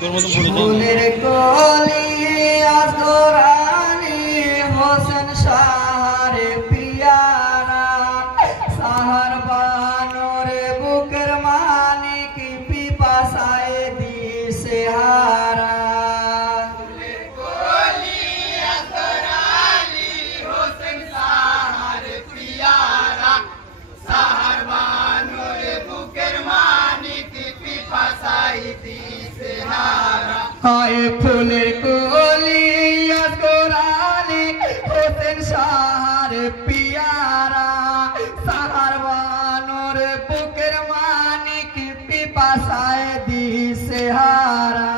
ফুলের কলি আসগরানি হোসেন শাহর পিয়ারা সাহার বানর বুকের মানিক পিপাসায় দিশে হারা हाय फूलेर कोली असगरानी होसेन शाहर पियारा साहार बानर बुकेर मानिक पिपासाय दिशे हारा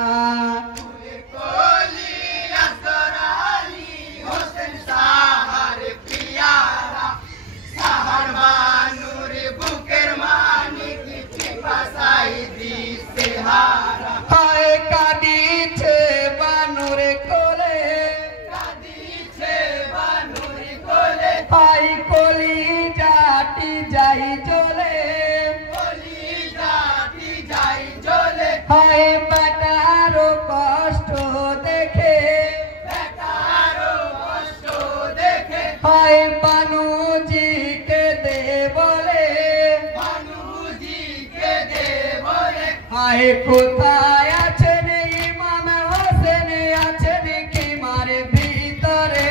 फूलेर कोली असगरानी होसेन शाहर पियारा साहार बानर बुकेर मानिक पिपासाय दिशे हारा हाय कादिछे बानुरे कोले हाय कोली जाटी जाई जोले हाय बेटारो कष्ट देखे हाय बानुजी के दे बोले हाय कोथाय आछेन इमाम होसेन आछेन किमार भितरे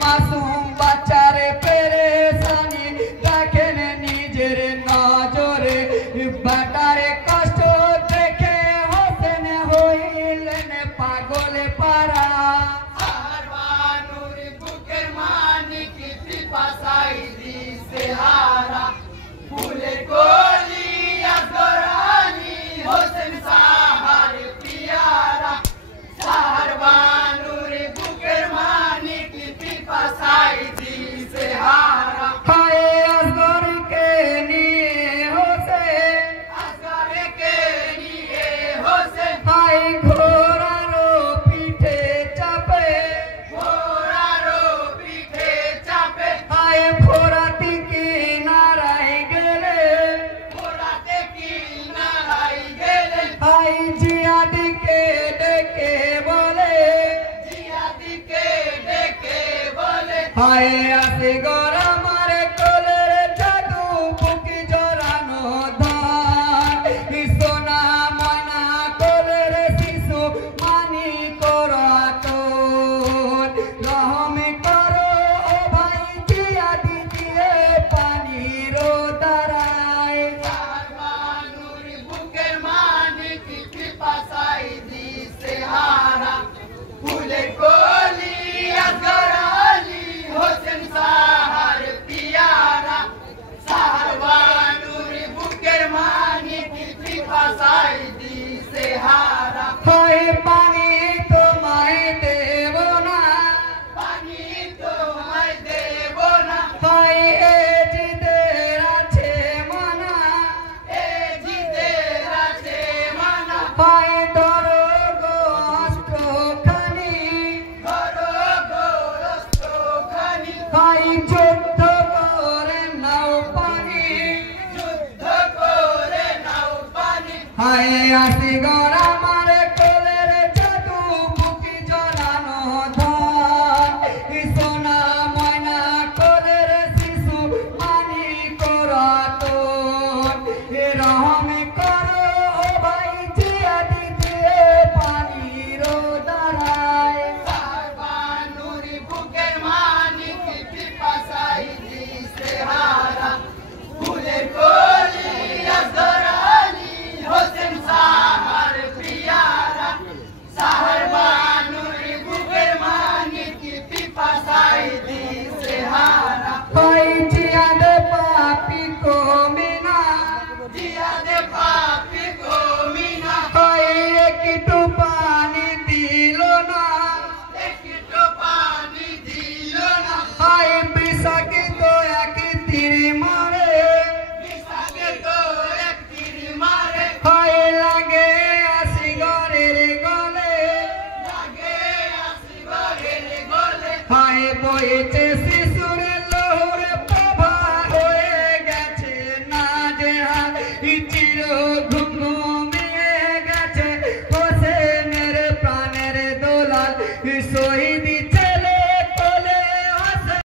मासूम बाच्चारे पेरेशानी देखेन निजेर नजरे बेटारे कष्ट देखे होसेन हइलेन पागल पारा साहार बानुर बुकेर मानिक पिपासाय दिशे हारा फूलेर कली असगरानी होसेन शाहर पियारा साहार बानुर बुकेर मानिक पिपासाय दिशे हारा हाय असगर के निये होसेन हाय घोड़ारो पीठे चापे हाय फोराती किनाराय गेले हाय जियादी के डेके बोले हाय असगर मारे कोलेर जादू बुकी जरानो धान सोना मना कोलेर शिशु मानी करातन रहम करो ओ भाई जियादी दिए पानी रो दाराय फूलेर कली असगरानी होसेन शाहर पियारा साहार बानुर बुकेर मानिक पिपासाय दिशे हारा हाय पानी তোমায় দেব না হায় এ জিদের আছে মানা হায় ধরো গো অস্ত্রখানি হায় যুদ্ধ করে নাও পানি হায় আসগর আমার কোলের জাদু বুকি জড়ানো ধন সোনা ময়না কোলের শিশু মানি করাতন রহম করো ও ভাই জিয়াদি দিয়ে পানির দাঁড়ায় সাহার বানুর বুকের মানিক পিপাসায় দিশে হারা फूलेर कली असगरानी होसेन शाहर শহীদ